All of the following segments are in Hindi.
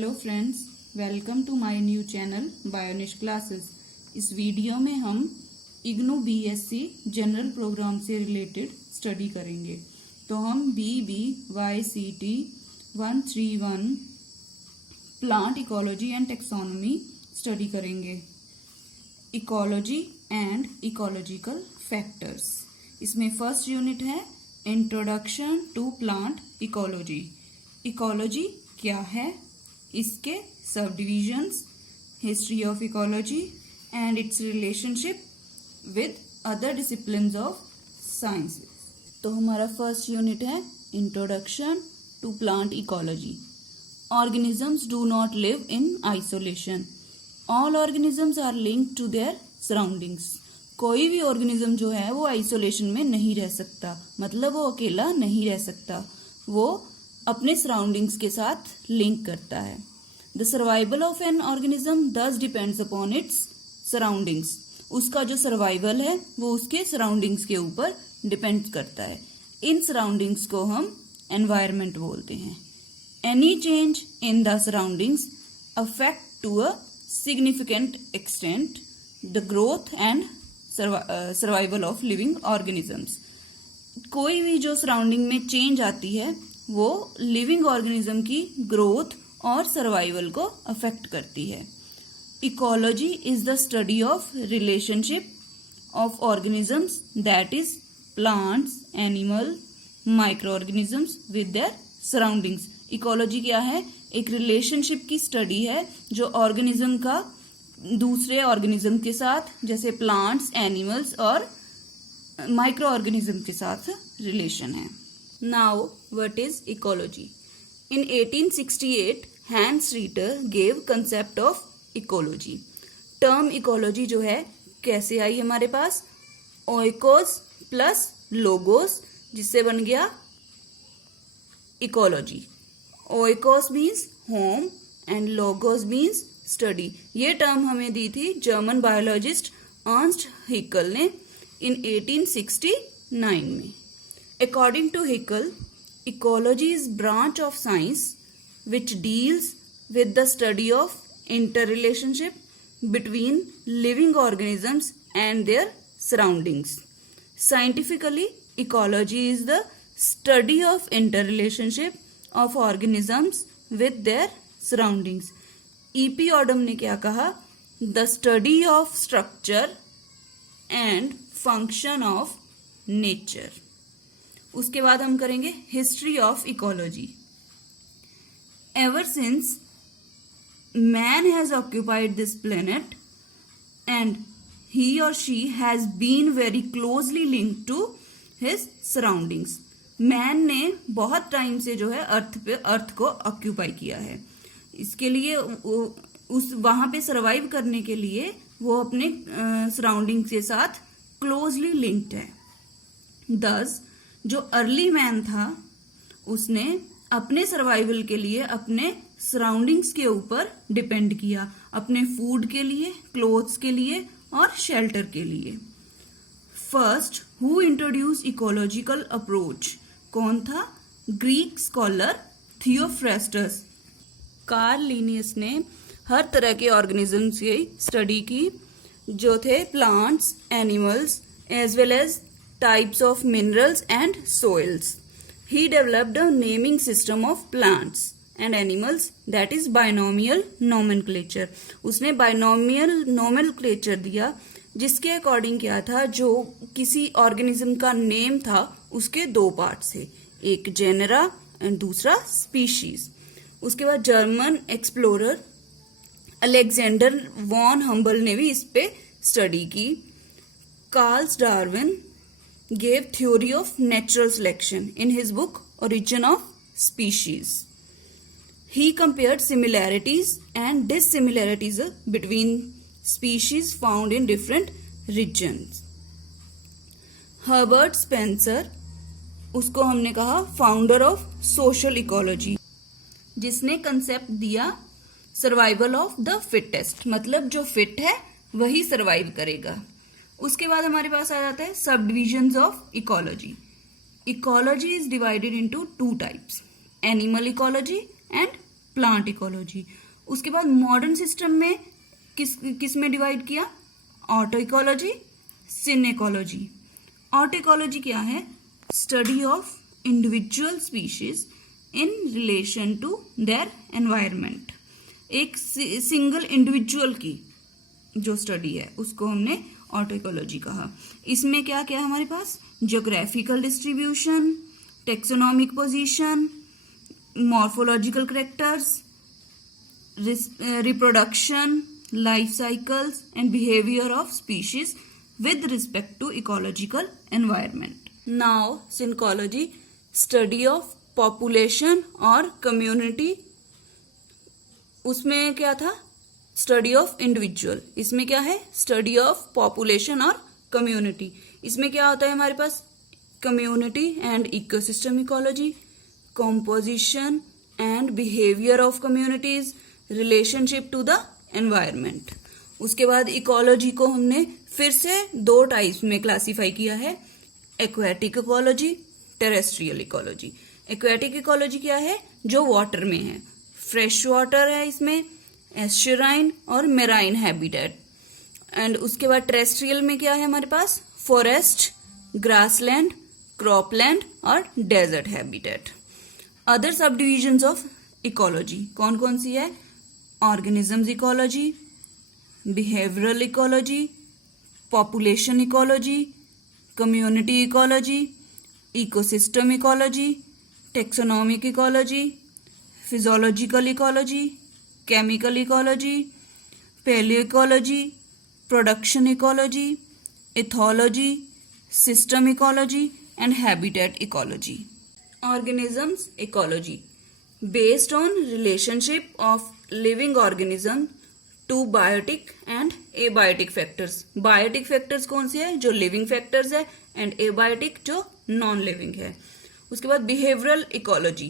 Hello friends, welcome to my new channel Bionish classes. इस वीडियो में हम इग्नू बीएससी जनरल प्रोग्राम से रिलेटेड स्टडी करेंगे। तो हम BBYCT 131 plant ecology and taxonomy study करेंगे। इकोलॉजी एंड इकोलॉजिकल फैक्टर्स, इसमें फर्स्ट यूनिट है इंट्रोडक्शन टू प्लांट इकोलॉजी। इकोलॉजी क्या है, इसके सब divisions, history of ecology and its relationship with other disciplines of sciences. तो हमारा फर्स्ट यूनिट है introduction to plant ecology. Organisms do not live in isolation. All organisms are linked to their surroundings. कोई भी ऑर्गेनिज्म जो है वो आइसोलेशन में नहीं रह सकता, मतलब वो अकेला नहीं रह सकता, वो अपने सराउंडिंग्स के साथ लिंक करता है। The survival of an organism दस डिपेंड्स अपॉन इट्स सराउंडिंग्स। उसका जो सर्वाइवल है वो उसके सराउंडिंग्स के ऊपर डिपेंड करता है। इन सराउंडिंग्स को हम एनवायरमेंट बोलते हैं। Any change in the surroundings affect to a significant extent the growth and survival of living organisms. कोई भी जो सराउंडिंग में चेंज आती है वो लिविंग ऑर्गेनिज्म की ग्रोथ और सर्वाइवल को अफेक्ट करती है। Ecology is the study of relationship of organisms, that is plants, animal, micro organisms with their surroundings. Ecology क्या है? एक रिलेशनशिप की स्टडी है जो ऑर्गेनिज्म का दूसरे ऑर्गेनिज्म के साथ, जैसे प्लांट्स, एनिमल्स और माइक्रो ऑर्गेनिज्म के साथ रिलेशन है। Now, what is ecology? In 1868, Hans Ritter gave concept of ecology. Term ecology जो है कैसे आई हमारे पास? ओइकोस प्लस लोगोस, जिससे बन गया ecology. Oikos means home and logos means study. ये टर्म हमें दी थी जर्मन बायोलॉजिस्ट अर्नस्ट हैकेल ने इन 1869 में। According to Haeckel, ecology is branch of science which deals with the study of interrelationship between living organisms and their surroundings. Scientifically, ecology is the study of interrelationship of organisms with their surroundings. E.P. Odum ने क्या कहा? The study of structure and function of nature. उसके बाद हम करेंगे history of ecology. Ever since man has occupied this planet and he or she has been very closely linked to his surroundings. Man ने बहुत टाइम से जो है अर्थ को ऑक्यूपाई किया है। इसके लिए उस वहां पे सरवाइव करने के लिए वो अपने सराउंडिंग के साथ क्लोजली लिंक्ड है। दस जो अर्ली मैन था उसने अपने सर्वाइवल के लिए अपने सराउंडिंग्स के ऊपर डिपेंड किया, अपने फूड के लिए, क्लोथ्स के लिए और शेल्टर के लिए। First who introduce ecological approach, कौन था? Greek scholar Theophrastus. Karl Linnaeus ने हर तरह के ऑर्गेनिजम्स की स्टडी की जो थे plants, animals as well as types of minerals and soils. He developed a naming system of plants and animals, that is binomial nomenclature. उसने binomial nomenclature दिया जिसके अकॉर्डिंग क्या था, जो किसी ऑर्गेनिज्म का नेम था उसके दो पार्ट थे, एक जेनरा एंड दूसरा स्पीशीज। उसके बाद German explorer Alexander von Humboldt ने भी इस पे स्टडी की। Charles Darwin gave theory of natural selection in his book Origin of Species. He compared similarities and dissimilarities between species found in different regions. Herbert Spencer, उसको हमने कहा फाउंडर ऑफ सोशल इकोलॉजी, जिसने कंसेप्ट दिया सर्वाइवल ऑफ द फिटेस्ट, मतलब जो फिट है वही सर्वाइव करेगा। उसके बाद हमारे पास आ जाता है subdivisions of ecology. Ecology is divided into two types, animal ecology and plant ecology. उसके बाद मॉडर्न सिस्टम में किस में डिवाइड किया? Auto ecology, syn ecology. Auto ecology क्या है? Study of individual species in relation to their environment. एक सिंगल इंडिविजुअल की जो स्टडी है उसको हमने ऑटो इकोलॉजी कहा। इसमें क्या क्या है हमारे पास? Geographical distribution, taxonomic position, morphological characters, reproduction, life cycles and behavior of species with respect to ecological environment. Now, syncology, study of population और community। उसमें क्या था? Study of individual. इसमें क्या है? स्टडी ऑफ पॉपुलेशन और कम्युनिटी। इसमें क्या होता है हमारे पास? Community and ecosystem ecology, composition and behaviour of communities, relationship to the environment. उसके बाद इकोलॉजी को हमने फिर से 2 टाइप्स में क्लासिफाई किया है, aquatic ecology, terrestrial ecology. Aquatic ecology क्या है? जो वाटर में है, फ्रेश वाटर है, इसमें एस्चुराइन और मेराइन हैबिटेट। एंड उसके बाद टेरेस्ट्रियल में क्या है हमारे पास? फॉरेस्ट, ग्रासलैंड, क्रॉपलैंड और desert habitat. Other subdivisions of ecology कौन कौन सी है? Organisms ecology, behavioural ecology, population ecology, community ecology, ecosystem ecology, taxonomic ecology, physiological ecology, chemical ecology, palaeo ecology, production ecology, ethology, system ecology and habitat ecology. Organisms ecology based on relationship of living organism to biotic and abiotic factors। biotic factors कौन से है? जो living factors है, and abiotic जो non living है। उसके बाद behavioral ecology,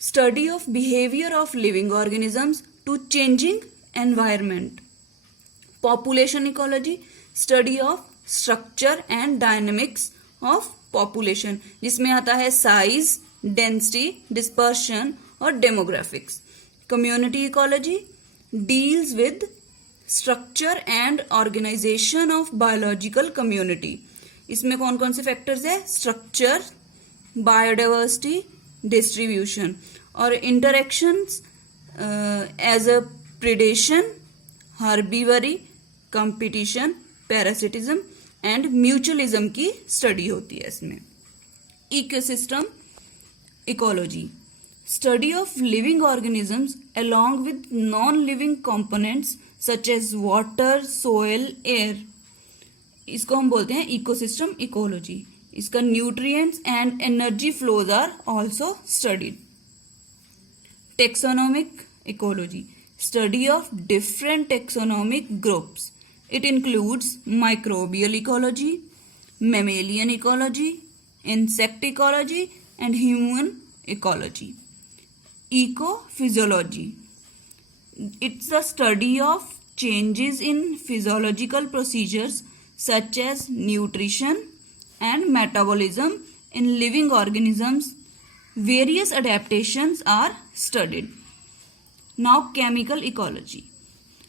study of behavior of living organisms to changing environment। population ecology, study of structure and dynamics of population, जिसमें आता है size, डेंसिटी, डिस्पर्शन और demographics. Community ecology deals with structure and organisation of biological community. इसमें कौन कौन से फैक्टर्स है? स्ट्रक्चर, बायोडाइवर्सिटी, डिस्ट्रीब्यूशन और interactions as a predation, herbivory, competition, parasitism and mutualism की स्टडी होती है इसमें। Ecosystem ecology, study of living organisms along with non-living components such as water, soil, air। इसको हम बोलते हैं ecosystem ecology। इसका nutrients and energy flows are also studied। taxonomic ecology, study of different taxonomic groups। It includes microbial ecology, mammalian ecology, insect ecology and human ecology। Ecophysiology, it's the study of changes in physiological procedures such as nutrition and metabolism in living organisms। Various adaptations are studied। Now chemical ecology,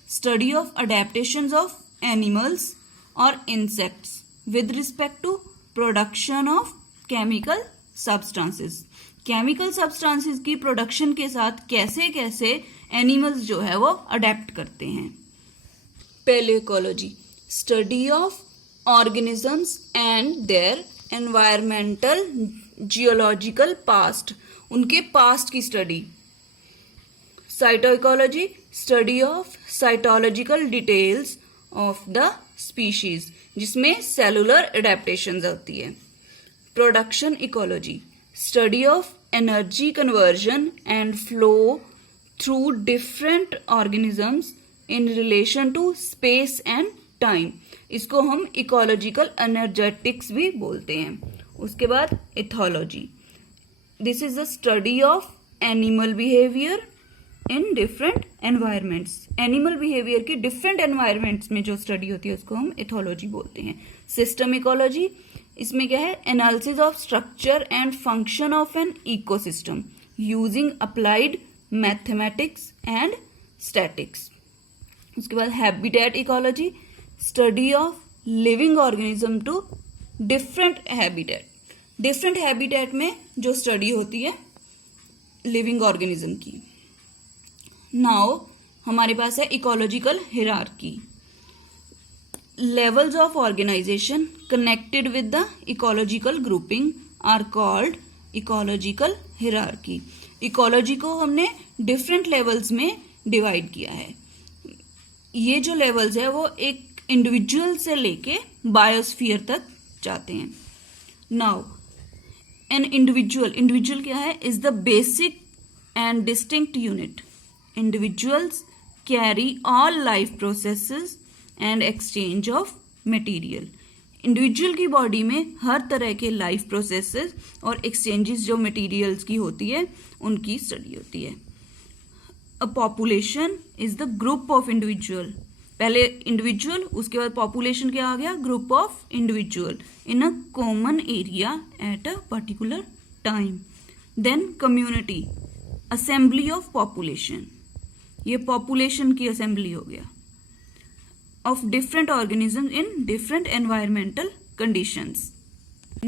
study of adaptations of animals or insects with respect to production of chemical substances. Chemical substances की प्रोडक्शन के साथ कैसे कैसे एनिमल्स जो है वो अडेप्ट करते हैं। Palaeoecology, study of organisms and their environmental geological past, उनके पास्ट की study. Cytoecology, study of cytological details of the species, जिसमें सेलुलर एडेप्टेशंस होती है। Production ecology, study of energy conversion and flow through different organisms in relation to space and time. इसको हम इकोलॉजिकल एनर्जेटिक्स भी बोलते हैं। उसके बाद ethology, this is the study of animal behaviour in different environments. Animal behaviour की डिफरेंट एनवायरमेंट्स में जो स्टडी होती है उसको हम इथोलॉजी बोलते हैं। सिस्टम इकोलॉजी, इसमें क्या है? Analysis of structure and function of an ecosystem using applied mathematics and statics. उसके बाद habitat ecology, study of living organism to different habitat. Different habitat में जो स्टडी होती है लिविंग ऑर्गेनिज्म की। नाउ हमारे पास है ecological hierarchy. Levels of organization connected with the ecological grouping are called ecological hierarchy. Ecology को हमने डिफरेंट लेवल्स में डिवाइड किया है। ये जो लेवल्स है वो एक इंडिविजुअल से लेके बायोस्फीयर तक जाते हैं। नाउ एन इंडिविजुअल क्या है? Is the basic and distinct unit. Individuals carry all life processes and exchange of material. Individual की बॉडी में हर तरह के लाइफ प्रोसेसेस और एक्सचेंजेस जो मटेरियल्स की होती है उनकी स्टडी होती है। A population is the group of individual. पहले इंडिविजुअल, उसके बाद पॉपुलेशन क्या आ गया? Group of individual in a common area at a particular time. Then community, assembly of population. ये पॉपुलेशन की असेंबली हो गया of different organisms in different environmental conditions.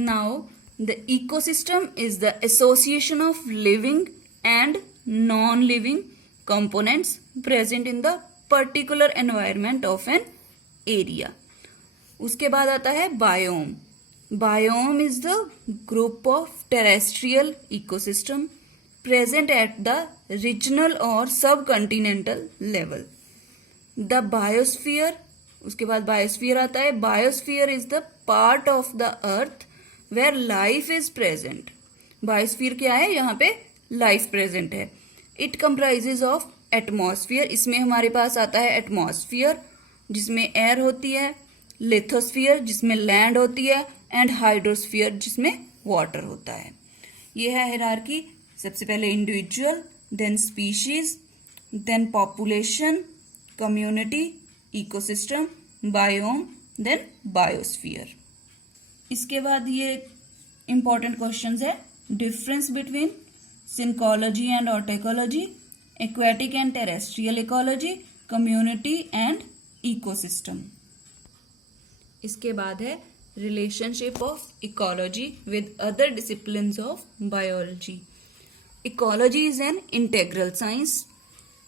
Now, the ecosystem is the association of living and non-living components present in the particular environment of an area. उसके बाद आता है biome. Biome is the group of terrestrial ecosystem present at the regional or subcontinental level. The biosphere, उसके बाद बायोस्फीयर आता है। Biosphere is the part of the earth where life is present. Biosphere क्या है? यहाँ पे लाइफ प्रेजेंट है। It comprises of atmosphere. इसमें हमारे पास आता है एटमॉस्फेयर जिसमें एयर होती है, लिथोस्फीयर जिसमें लैंड होती है, एंड हाइड्रोस्फीयर जिसमें वाटर होता है। ये है हायरार्की। सबसे पहले individual, then species, then population, community, ecosystem, biome, then biosphere. इसके बाद ये इंपॉर्टेंट क्वेश्चंस है। Difference between synecology and autecology, aquatic and terrestrial ecology, community and ecosystem. इसके बाद है relationship of ecology with other disciplines of biology. Ecology is an integral science.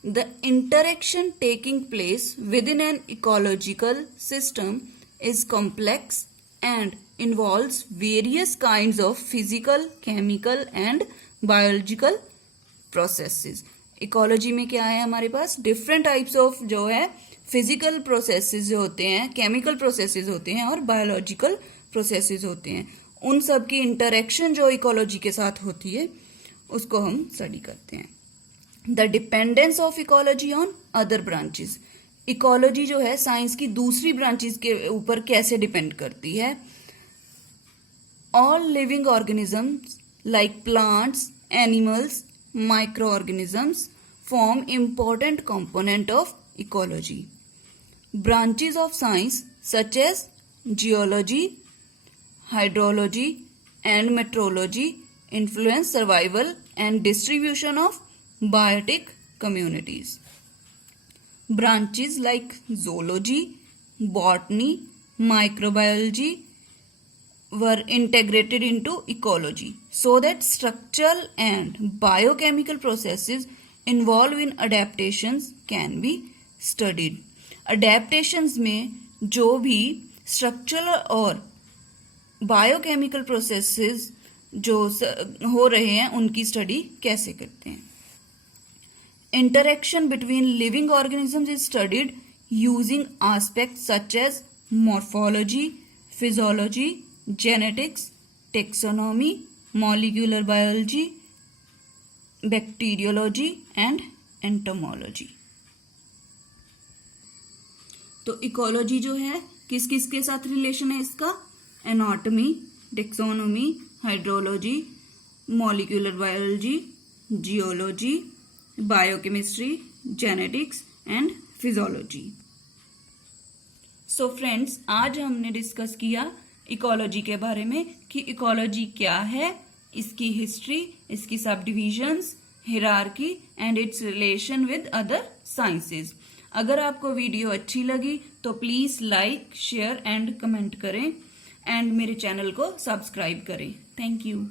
The interaction taking place within an ecological system is complex and involves various kinds of physical, chemical and biological processes. Ecology में क्या है हमारे पास? different types of जो है physical processes जो होते हैं, chemical processes होते हैं और biological processes होते हैं। उन सब की interaction जो ecology के साथ होती है उसको हम study करते हैं। The dependence of ecology on other branches. Ecology जो है साइंस की दूसरी ब्रांचेस के ऊपर कैसे डिपेंड करती है? All living organisms like plants, animals, micro organisms form important component of ecology. Branches of science such as geology, hydrology and metrology influence survival and distribution of biotic communities. Branches like zoology, botany, microbiology were integrated into ecology so that structural and biochemical processes involved in adaptations can be studied. Adaptations में जो भी structural और biochemical processes जो हो रहे हैं उनकी स्टडी कैसे करते हैं. Interaction between living organisms is studied using aspects such as morphology, physiology, genetics, taxonomy, molecular biology, bacteriology and entomology. तो इकोलॉजी जो है किस किस के साथ रिलेशन है इसका? Anatomy, taxonomy, hydrology, molecular biology, geology, biochemistry, genetics and physiology. So friends, आज हमने डिस्कस किया इकोलॉजी के बारे में कि इकोलॉजी क्या है, इसकी हिस्ट्री, इसकी सब divisions, hierarchy and its relation with other sciences। अगर आपको वीडियो अच्छी लगी तो please like, share and comment करें एंड मेरे चैनल को सब्सक्राइब करें। Thank you.